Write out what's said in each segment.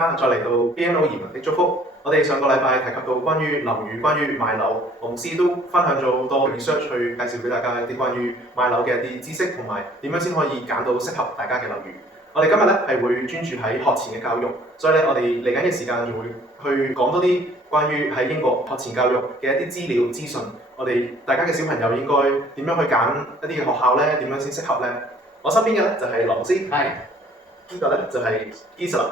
家再嚟到 BNO 移民的祝福。我哋上個禮拜提及到關於樓宇、關於買樓，龍師都分享咗好多 research 去介紹俾大家一啲關於買樓嘅一啲知識，同埋點樣先可以揀到適合大家嘅樓宇。我哋今日咧係會專注喺學前嘅教育，所以咧我哋嚟緊嘅時間會去講多啲關於喺英國學前教育嘅一啲資料資訊。我哋大家嘅小朋友應該點樣去揀一啲嘅學校咧？點樣先適合咧？我身邊嘅咧就係羅師，呢個咧就係 Gisela，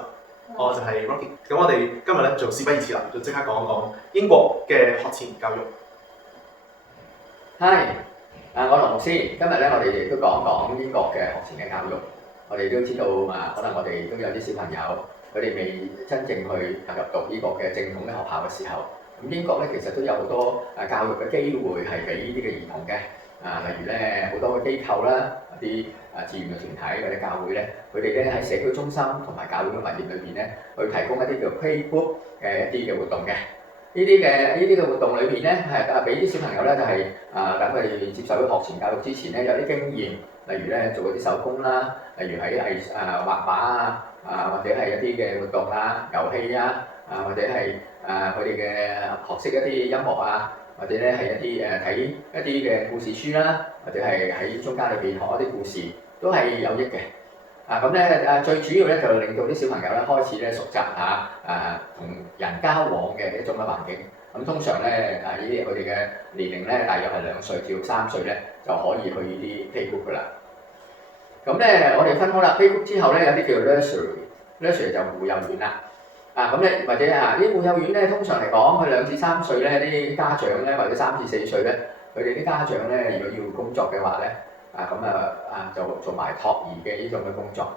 我就係 Rocky。咁我哋今日咧就事不宜遲啦，就即刻講一講英國嘅學前教育。我羅師，今日咧我哋亦都講講英國嘅學前嘅教育。我哋都知道可能我哋都有啲小朋友，佢哋未真正去入讀呢個嘅正統嘅學校嘅時候，咁英國咧其實都有好多教育嘅機會係俾呢啲嘅兒童嘅。例如咧好多嘅機構啦，一啲志願嘅團體或者教會咧，佢哋咧喺社區中心同埋教會嘅物業裏邊咧，去提供一啲叫 playgroup 嘅一啲嘅活動嘅。呢啲嘅活動裏邊咧係俾啲小朋友咧就係等佢哋接受咗學前教育之前咧有啲經驗，例如咧做一啲手工啦，例如喺畫畫或者係一啲嘅活動遊戲或者係佢哋嘅學識一啲音樂或者咧係一啲睇一啲嘅故事書啦，或者係喺中間裏邊學一啲故事，都係有益嘅。咁咧最主要咧就令到啲小朋友咧開始咧熟習同人交往嘅一種嘅環境。咁通常咧呢啲佢哋嘅年齡咧大約係2歲至到3歲咧就可以去呢啲 playgroup 噶啦。咁咧我哋分開啦 playgroup 之後咧有啲叫 nursery 就護幼園啦。咁咧或者呢啲護幼園咧通常嚟講，佢2至3歲咧啲家長咧或者3至4歲咧，佢哋啲家長咧如果要工作嘅話咧。就做埋托兒嘅呢種嘅工作，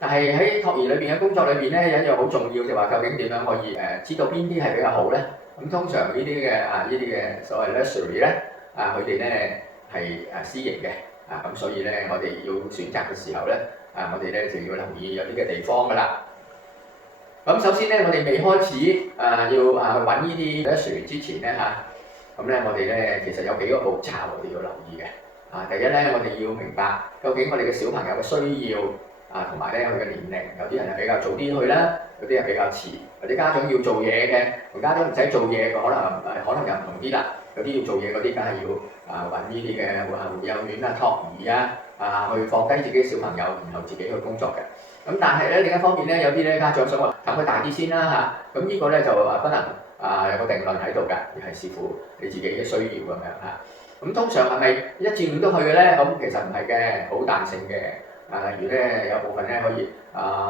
但係喺托兒裏邊嘅工作裏邊咧有一樣好重要，就話究竟點樣可以知道邊啲係比較好咧？咁通常呢啲嘅所謂 nursery 咧佢哋咧係私營嘅咁所以咧我哋要選擇嘅時候咧我哋咧就要留意有啲嘅地方噶啦。咁首先咧我哋未開始要揾呢啲 nursery 之前咧咁咧我哋咧其實有幾個步驟我哋要留意嘅。第一咧，我哋要明白究竟我哋嘅小朋友嘅需要同埋咧佢嘅年齡，有啲人係比較早啲去啦，有啲係比較遲，或者家長要做嘢嘅，同家長唔使做嘢，可能又唔同啲啦。有啲要做嘢嗰啲，梗係要揾呢啲嘅護幼園托兒去放低自己小朋友，然後自己去工作嘅。咁但係咧另一方面咧，有啲咧家長想話等佢大啲先啦咁呢個咧就不能有個定論喺度㗎，而係視乎你自己嘅需要咁樣咁通常係咪1至5都去嘅咧？咁其實唔係嘅，好彈性嘅。例如咧有部分咧可以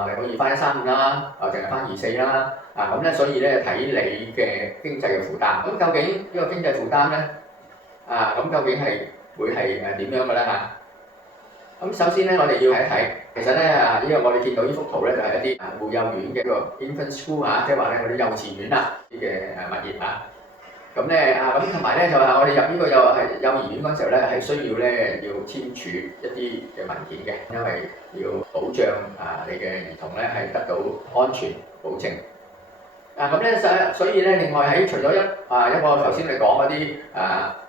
你可以翻1、3、5啦，淨係翻2、4啦。咁咧所以咧睇你嘅經濟嘅負擔。咁究竟呢個經濟負擔咧咁究竟係會係點樣嘅咧咁首先咧我哋要睇一睇，其實咧因為我哋見到呢幅圖咧就係一啲護幼園嘅一個 infant school 即係話咧嗰啲幼稚園啲嘅物業咁咧咁同埋咧就話我哋入呢個幼兒園嗰陣時候咧係需要咧要簽署一啲嘅文件嘅，因為要保障你嘅兒童咧係得到安全保證。咁咧所以咧另外喺除咗一個頭先你講嗰啲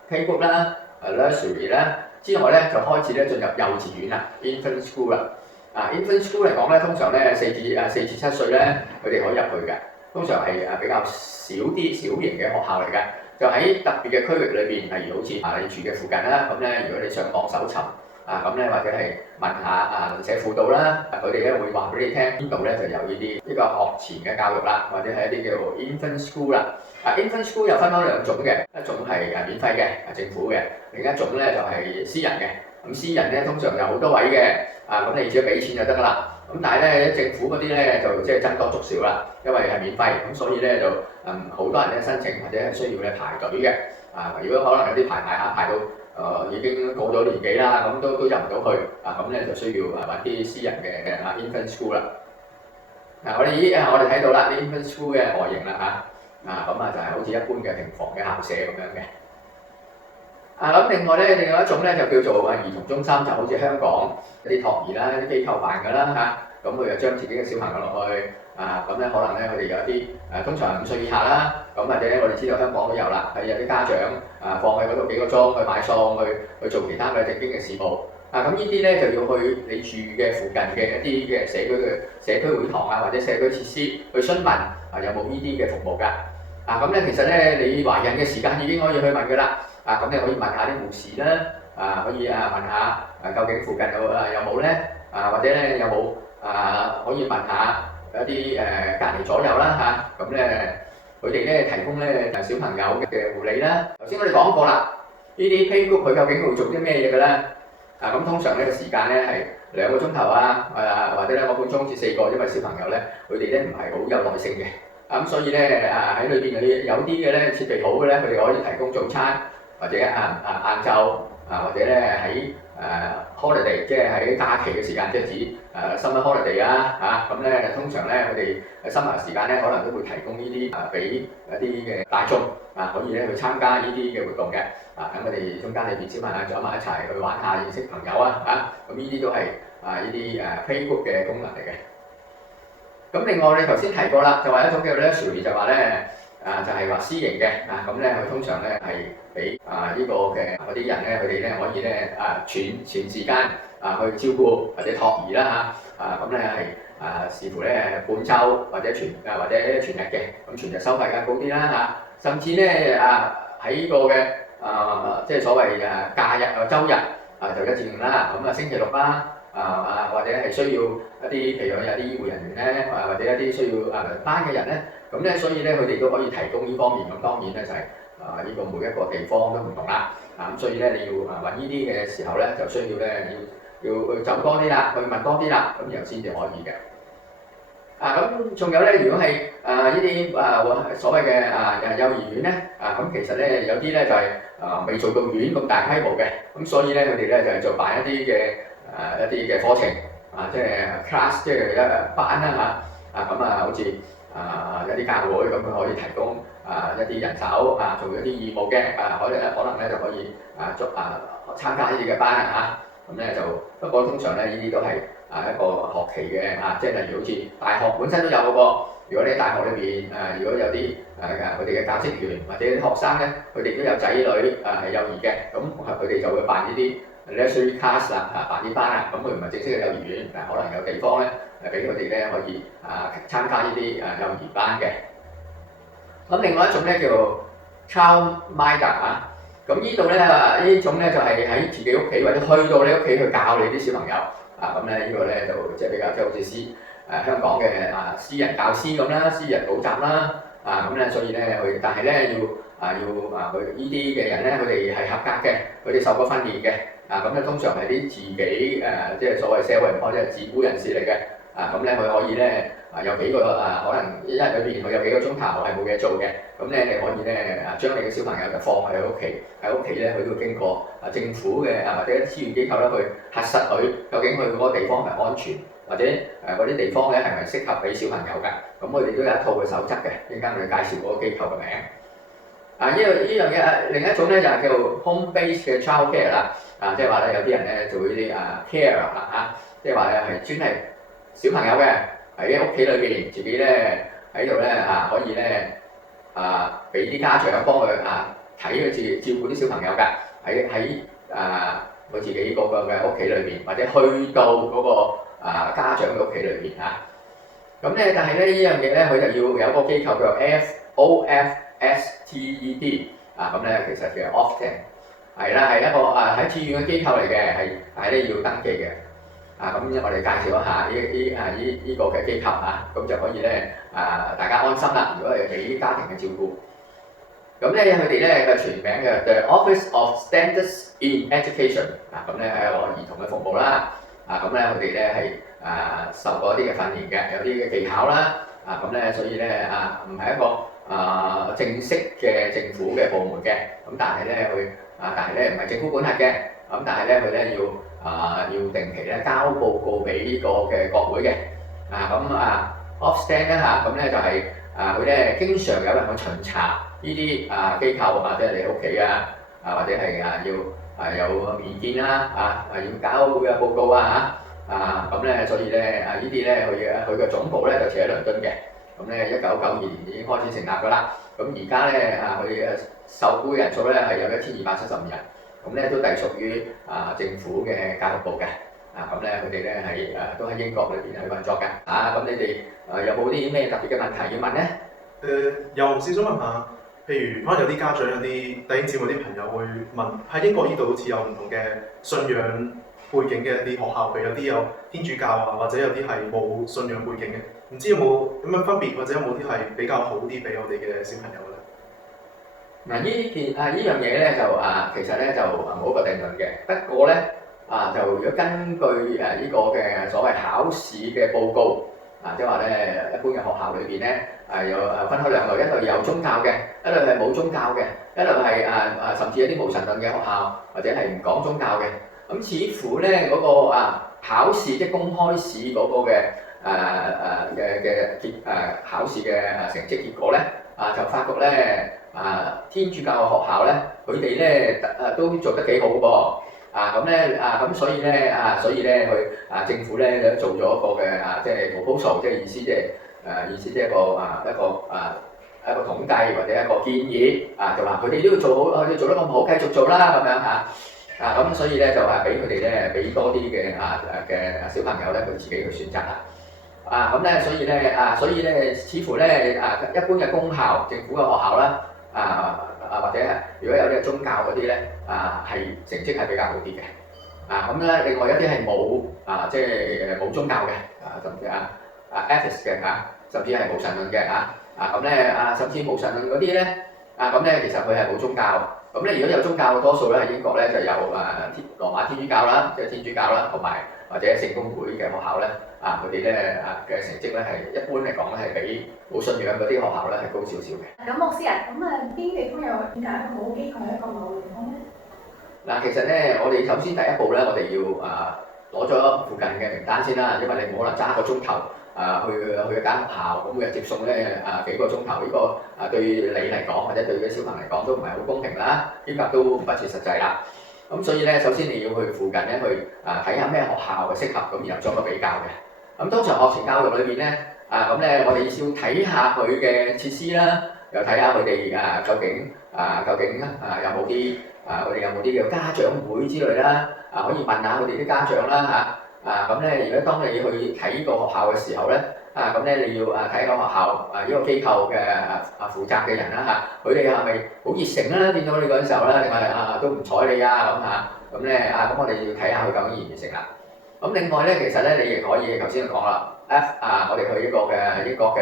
playgroup啦、nursery 啦之外咧，就開始咧進入幼稚園啦 infant school 啦。infant school 嚟講咧，通常咧4至7歲咧佢哋可以入去嘅。通常係比較小型嘅學校嚟嘅，就喺特別嘅區域裏邊，例如好似你住嘅附近啦，咁咧如果你上網搜尋咁咧或者係問下鄰舍輔導啦，佢哋咧會話俾你聽邊度咧就有呢個學前嘅教育啦，或者係一啲叫 infant school 啦。infant school 又分開2種嘅，一種係免費嘅政府嘅，另一種咧就係私人嘅。咁私人咧通常有好多位嘅，咁你只要俾錢就得㗎啦。咁但係咧政府嗰啲咧就即係僧多粥少啦，因為係免費，咁所以咧就好多人咧申請或者係需要咧排隊嘅。如果可能有啲排到已經過咗年紀啦，咁都入唔到去，咁咧就需要揾啲私人嘅infant school 啦。我哋睇到啦，啲 infant school 嘅外形啦咁就係好似一般嘅平房嘅校舍咁樣嘅。咁另外一種咧就叫做兒童中心，就好似香港一啲托兒啦、啲機構辦㗎啦咁佢就將自己嘅小朋友落去咁咧可能咧佢哋有一啲通常係5歲以下啦，咁或者我哋知道香港都有啦，係有啲家長放喺嗰度幾個鐘去買餸去做其他嘅正經嘅事務，咁呢啲咧就要去你住嘅附近嘅一啲嘅社區會堂或者社區設施去詢問有冇呢啲嘅服務㗎。咁咧其實咧你懷孕嘅時間已經可以去問㗎啦。咁你可以問下啲護士啦，可以問下究竟附近有冇咧，或者咧有冇可以問下一啲隔離左右啦咁咧佢哋咧提供咧小朋友嘅護理啦。頭先我哋講過啦，呢啲 playgroup 佢究竟會做啲咩嘢嘅咧？咁通常呢個時間咧係2個鐘頭或者2個半鐘至4個，因為小朋友咧佢哋咧唔係好有耐性嘅。咁所以咧喺裏邊有啲嘅咧設備好嘅咧，佢哋可以提供早餐或者晏晝或者咧喺holiday， 即係喺假期嘅時間，即係指summer holiday 咁咧通常咧佢哋summer時間咧可能都會提供呢啲俾一啲嘅大眾可以咧去參加呢啲嘅活動嘅。等我哋中間裏邊小朋友坐埋一齊去玩下，認識朋友咁呢啲都係呢啲playgroup嘅功能嚟嘅。咁另外我哋頭先提過啦，就話一種叫 nursery， 就話咧就係話私營嘅咁咧佢通常咧係俾呢個嘅嗰啲人咧，佢哋咧可以咧全時間去照顧或者托兒啦咁咧係視乎咧半週或者全日嘅，咁全日收費更高啲啦甚至咧喺呢個嘅即係所謂假日週日就1至5啦，咁星期六啦或者係需要一啲譬如有啲醫護人員咧或者一啲需要輪班嘅人咧，咁咧所以咧佢哋都可以提供呢方面。咁當然咧就係呢個每一個地方都唔同啦咁所以咧你要揾呢啲嘅時候咧就需要咧要去走多啲啦，去問多啲啦，咁然後先至可以嘅。咁仲有咧，如果係呢啲所謂嘅幼兒園咧咁其實咧有啲咧就係未做到院咁大規模嘅，咁所以咧佢哋咧就係做辦一啲嘅課程即係 class， 即係一班啦咁好似一啲教會咁佢可以提供一啲人手做一啲義務嘅可能咧就可以參加呢啲嘅班咁咧就不過通常咧呢啲都係一個學期嘅即係例如好似大學本身都有嘅噃。如果你喺大學裏邊如果有啲佢哋嘅教職員或者啲學生咧，佢哋都有仔女係幼兒嘅，咁佢哋就會辦呢啲 nursery class 辦啲班咁佢唔係正式嘅幼兒園，但可能有地方咧俾佢哋咧可以參加呢啲幼兒班嘅。咁另外一種咧叫 childminder咁呢度咧呢種咧就係喺自己屋企或者去到你屋企去教你啲小朋友咁咧呢個咧就即係比較即係好似香港嘅私人教師咁啦，私人補習啦咁咧，所以咧佢但係咧要佢呢啲嘅人咧，佢哋係合格嘅，佢哋受過訓練嘅咁咧通常係啲自己即係所謂社會人或者係自僱人士嚟嘅咁咧佢可以咧有幾個可能一日裏邊佢有幾個鐘頭係冇嘢做嘅，咁咧你可以咧將你嘅小朋友就放喺屋企，喺屋企咧佢都會經過政府嘅或者資源機構咧去核實佢究竟佢嗰個地方係咪安全，或者嗰啲地方咧係咪適合俾小朋友㗎？咁我哋都有一套嘅守則嘅，陣間我哋介紹嗰個機構嘅名。呢樣嘢另一種咧就係叫 home base 嘅 child care 啦，即係話咧有啲人咧做呢啲care 即係話咧係專係小朋友嘅喺屋企裏邊，自己咧喺度咧可以咧俾啲家長幫佢睇佢照顧啲小朋友㗎，喺佢自己嗰個嘅屋企裏邊，或者去到嗰個家長嘅屋企裏邊咁咧，但係咧呢樣嘢咧，佢就要有個機構叫做 FOFSTED咁咧其實叫 Ofsted 係啦，係一個喺志願嘅機構嚟嘅，但係咧要登記嘅咁我哋介紹一下呢個嘅機構咁就可以咧大家安心啦。如果係俾家庭嘅照顧，咁咧佢哋咧嘅全名嘅 The Office of Standards in Education 咁咧係一個兒童嘅服務啦咁咧佢哋咧係受過一啲嘅訓練嘅，有啲嘅技巧啦咁咧所以咧唔係一個正式嘅政府嘅部門嘅，咁但係咧佢但係咧唔係政府管轄嘅，咁但係咧佢咧要定期咧交報告俾呢個嘅國會嘅Ofsted 咧咁咧就係佢咧經常有人去巡查呢啲機構或者你屋企或者係要有意見啦要交嘅報告咁咧所以咧呢啲咧佢嘅總部咧就設喺倫敦嘅，咁咧1992年已經開始成立㗎啦，咁而家咧佢受僱人數咧係有1275人咁咧都隸屬於政府嘅教育部嘅。咁咧佢哋咧係都喺英國裏邊去運作嘅。咁你哋有冇啲咩特別嘅問題要問咧？有試想問下，譬如可能有啲家長有啲弟兄姊妹啲朋友會問，喺英國呢度好似有唔同嘅信仰背景嘅一啲學校，譬如有啲有天主教啊，或者有啲係冇信仰背景嘅，唔知有冇咁樣分別，或者有冇啲係比較好啲俾我哋嘅小朋友咧？嗱，呢樣嘢咧就其實咧就冇一個定論嘅。不過咧就如果根據呢個嘅所謂考試嘅報告即係話咧一般嘅學校裏邊咧有分開兩類，一類有宗教嘅，一類係冇宗教嘅，一類係甚至一啲無神論嘅學校，或者係唔講宗教嘅。咁似乎咧嗰個考試即係公開試嗰個嘅考試嘅成績結果咧就發覺咧天主教嘅學校咧佢哋咧都做得幾好噃。咁所以咧佢政府咧就做咗一個嘅即係 proposal， 即係意思即係一個統計或者一個建議就話佢哋都要做好，佢哋做得咁好，繼續做啦咁樣咁所以咧就俾佢哋咧俾多啲嘅小朋友咧佢自己去選擇啦。咁咧所以咧似乎咧一般嘅公校政府嘅學校啦或者如果有啲宗教嗰啲咧係成績係比較好啲嘅。咁咧另外一啲係冇即係冇宗教嘅甚至atheist 嘅甚至係無神論嘅咁咧甚至無神論嗰啲咧咁咧其實佢係冇宗教。咁咧如果有宗教多數咧喺英國咧就有羅馬天主教啦，即係天主教啦，同埋或者聖公會嘅學校咧佢哋咧嘅成績咧係一般嚟講咧係比冇信仰嗰啲學校咧係高少少嘅。咁牧師咁邊地方有點解冇機構喺一個某地方咧？其實咧我哋首先第一步咧我哋要攞咗附近嘅名單先啦，因為你唔可能揸個鐘頭去一間學校咁嘅接送咧幾個鐘頭，呢個對你嚟講或者對啲小朋友嚟講都唔係好公平啦，兼夾都不切實際啦。咁所以咧，首先你要去附近咧去睇下咩學校嘅適合，咁然後作個比較嘅。咁通常學前教育裏邊咧咁咧我哋要睇下佢嘅設施啦，又睇下佢哋究竟有冇啲佢哋有冇啲叫家長會之類啦，可以問下佢哋啲家長啦咁咧，如果當你去睇呢個學校嘅時候咧咁咧你要睇個學校呢個機構嘅負責嘅人啦佢哋係咪好熱誠啦？見到你嗰陣時候咧，定係都唔睬你咁咧咁我哋要睇下佢究竟熱唔熱誠啦。咁另外咧，其實咧你亦可以頭先講啦我哋去呢個嘅英國嘅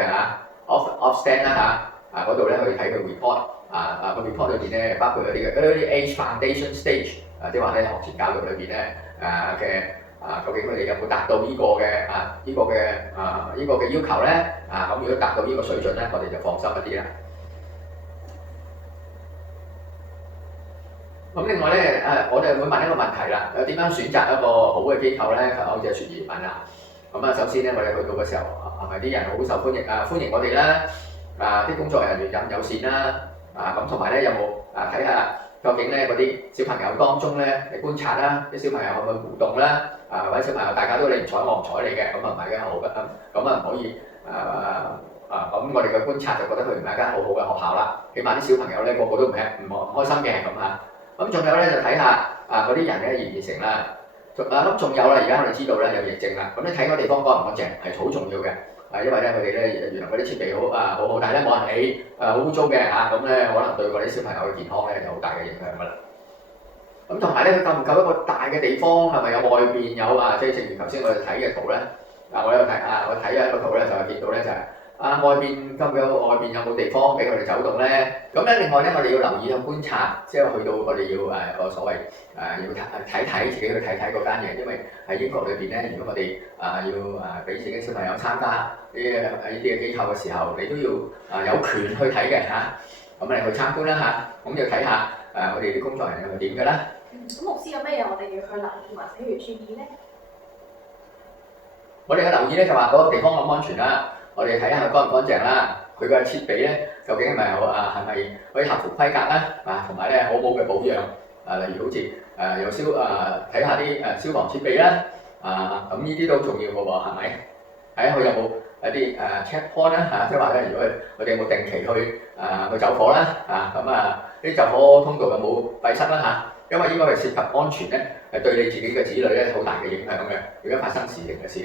Ofsted 啦嗰度咧去睇佢 report 個 report 裏邊咧包括有啲嘅 early age foundation stage 即係話咧學前教育裏邊咧究竟佢哋有冇達到呢個嘅要求咧？咁如果達到呢個水準咧，我哋就放心一啲啦。咁另外咧我哋會問一個問題啦，點樣選擇一個好嘅機構咧？好似阿雪兒問啦。咁首先咧我哋去到嘅時候係咪啲人好受歡迎歡迎我哋啦？啲工作人員友唔友善啦？咁同埋咧有冇睇下究竟咧嗰啲小朋友當中咧，你觀察啦，啲小朋友可唔可以互動啦？或者小朋友大家都你唔睬我唔睬你嘅，咁唔係間好嘅，咁唔可以咁我哋嘅觀察就覺得佢唔係間好好嘅學校啦。起碼啲小朋友咧個個都唔開心嘅咁仲有咧就睇下嗰啲人咧熱唔熱誠啦。咁仲有啦，而家我哋知道咧有疫症啦，咁你睇個地方乾唔乾淨係好重要嘅。因為咧佢哋咧原來嗰啲設備好好，但係咧冇人理好污糟嘅咁咧可能對嗰啲小朋友嘅健康咧有好大嘅影響㗎啦。咁同埋咧佢夠唔夠一個大嘅地方，係咪有外邊有即係正如頭先我哋睇嘅圖咧我睇咗一個圖咧就係見到咧就係外邊夠唔夠外邊有冇地方俾佢哋走動咧？咁咧另外咧我哋要留意去觀察，即係去到我哋要個所謂要睇自己去睇嗰間嘢，因為喺英國裏邊咧，如果我哋要俾自己小朋友參加呢啲嘅機構嘅時候，你都要有權去睇嘅咁你去參觀啦咁要睇下我哋啲工作人員係點嘅啦。咁牧師有咩嘢我哋要去留意或者要注意咧？我哋嘅留意咧就話嗰個地方安唔安全啦，我哋睇下佢乾唔乾淨啦，佢嘅設備咧究竟係咪係咪可以合乎規格啦同埋咧好好嘅保養例如好似有睇下啲消防設備啦咁呢啲都重要嘅喎，係咪？睇下佢有冇一啲check point 啦即係話咧，如果佢哋有冇定期去走火啦啲走火通道有冇閉塞啦因為呢個係涉及安全咧，係對你自己嘅子女咧好大嘅影響嘅。如果發生事情嘅時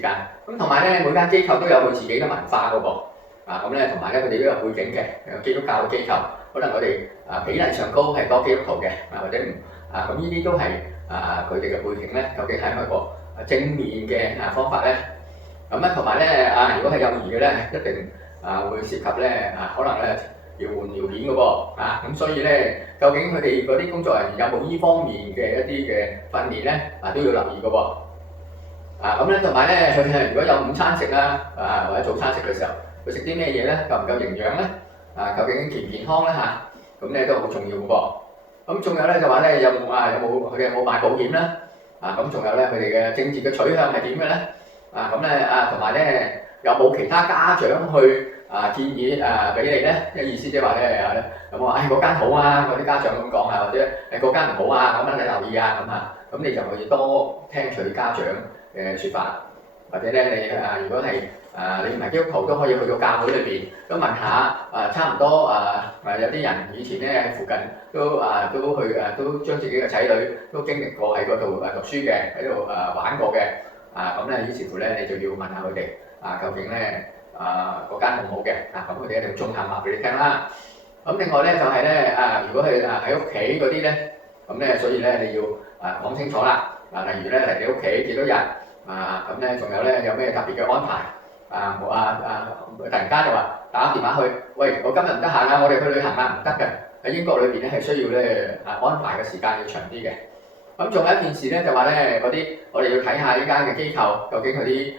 間，咁同埋咧每間機構都有佢自己嘅文化嗰個，咁咧同埋咧佢哋都有背景嘅，基督教嘅機構，可能我哋比例上高係多基督徒嘅，或者唔咁呢啲都係佢哋嘅背景咧，究竟係咪一個正面嘅方法咧？咁咧同埋咧如果係幼兒嘅咧，一定會涉及咧可能咧要換尿片嘅喎，咁所以咧究竟佢哋嗰啲工作人員有冇呢方面嘅一啲嘅訓練咧，都要留意嘅喎。咁咧同埋咧佢哋如果有午餐食啦，或者早餐食嘅時候，佢食啲咩嘢咧？夠唔夠營養咧？究竟健唔健康咧咁咧都好重要嘅噃。咁仲有咧就話咧有冇佢哋有冇買保險咧？咁仲有咧佢哋嘅政治嘅取向係點嘅咧？咁咧同埋咧有冇其他家長去建議俾你咧？即係意思即係話咧有冇嗰間好啊？嗰啲家長咁講或者嗰間唔好啊？咁樣你留意咁你就可以多聽取家長嘅説法，或者咧你如果係你唔係基督徒都可以去到教會裏邊都問下差唔多有啲人以前咧喺附近都都將自己嘅仔女都經歷過喺嗰度讀書嘅，喺度玩過嘅，咁咧於是乎咧你就要問下佢哋究竟咧嗰間好唔好嘅，咁佢哋一定綜合話俾你聽啦。咁另外咧就係咧如果係喺屋企嗰啲咧，咁咧所以咧你要講清楚啦。例如咧嚟你屋企幾多日咁咧仲有咧有咩特別嘅安排？突然間就話打電話去，喂，我今日唔得閒啦，我哋去旅行唔得嘅。喺英國裏邊咧係需要咧安排嘅時間要長啲嘅。咁仲有一件事咧就話咧嗰啲我哋要睇下呢間嘅機構究竟佢啲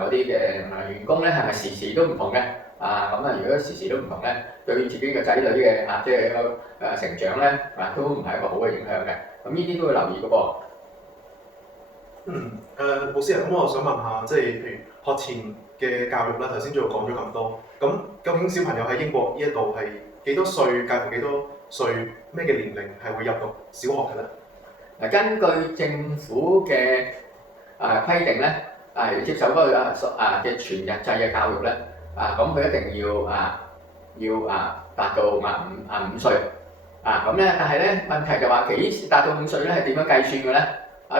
嗰啲嘅員工咧係咪時時都唔同嘅？如果時時都唔同咧，對自己嘅仔女嘅即係成長咧都唔係一個好嘅影響嘅。咁呢啲都要留意嘅噃。牧師咁我想問下，即係譬如學前嘅教育啦，頭先仲講咗咁多，咁究竟小朋友喺英國呢一度係幾多歲，介乎幾多歲，咩嘅年齡係會入讀小學嘅咧？根據政府嘅規定咧，要接受嗰個嘅全日制嘅教育咧，咁佢一定要達到5歲，咁咧，但係咧問題就話幾時達到5歲咧係點樣計算嘅咧？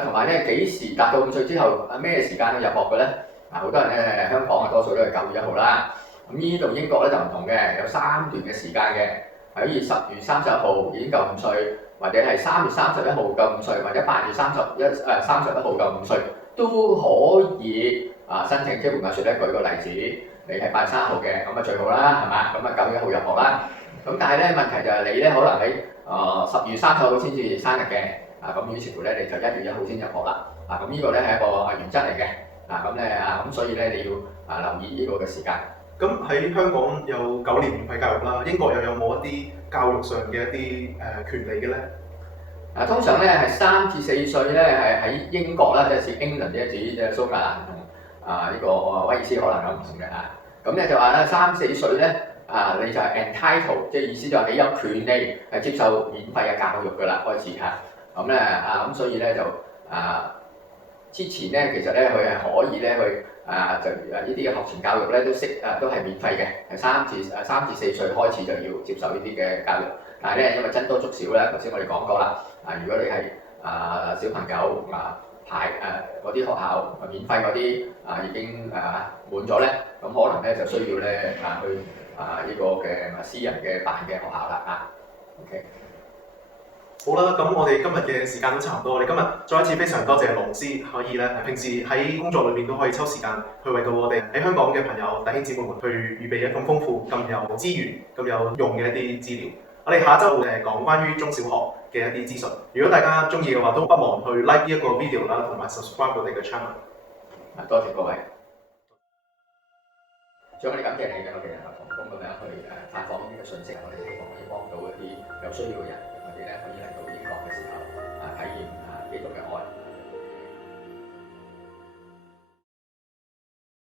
同埋咧幾時達到5歲之後咩時間去入學嘅咧？好多人咧香港多數都係9月1號啦，咁呢度英國咧就唔同嘅，有3段嘅時間嘅，可以10月31號已經夠5歲，或者係3月31號夠5歲，或者8月31號夠5歲，都可以申請。即係換句説咧，舉個例子，你係8月3號嘅，咁最好啦，係嘛？咁9月1號入學啦。咁但係咧問題就係你咧可能喺10月30號先至生日嘅，咁於是乎咧你就1月1號先入學啦。咁呢個咧係一個原則嚟嘅。咁所以咧你要留意呢個嘅時間。咁喺香港有9年免費教育啦，英國又有冇一啲教育上嘅一啲權利嘅咧？通常咧係3至4歲咧係喺英國啦，即係指英倫呢一指即係蘇格蘭同呢個威爾斯可能有唔同嘅咁咧就話咧3、4歲咧你就係 entitled， 即係意思就係你有權利係接受免費嘅教育㗎啦，開始咁咧咁所以咧就之前咧其實咧佢係可以咧去就呢啲嘅學前教育咧都係免費嘅，係3至4歲開始就要接受呢啲嘅教育。但係咧因為僧多粥少咧，頭先我哋講過啦，如果你係小朋友排嗰啲學校免費嗰啲已經滿咗咧，咁可能咧就需要咧去呢個嘅私人嘅辦嘅學校啦OK。好啦，咁我哋今日嘅時間都差唔多，我哋今日再一次非常多謝羅牧師，可以咧平時喺工作裏面都可以抽時間去為到我哋喺香港嘅朋友弟兄姊妹們去預備一咁豐富、咁有資源、咁有用嘅一啲資料。我哋下一週會講關於中小學嘅一啲資訊。如果大家中意嘅話，都不忘去 like 呢一個 video 啦，同埋 subscribe 我哋嘅 channel。多謝各位，最後我哋感謝你嘅我哋同工咁樣去發放呢啲嘅信息，我哋希望可以幫到一啲有需要嘅人，我哋咧可以嚟到英國嘅時候體驗基督嘅愛。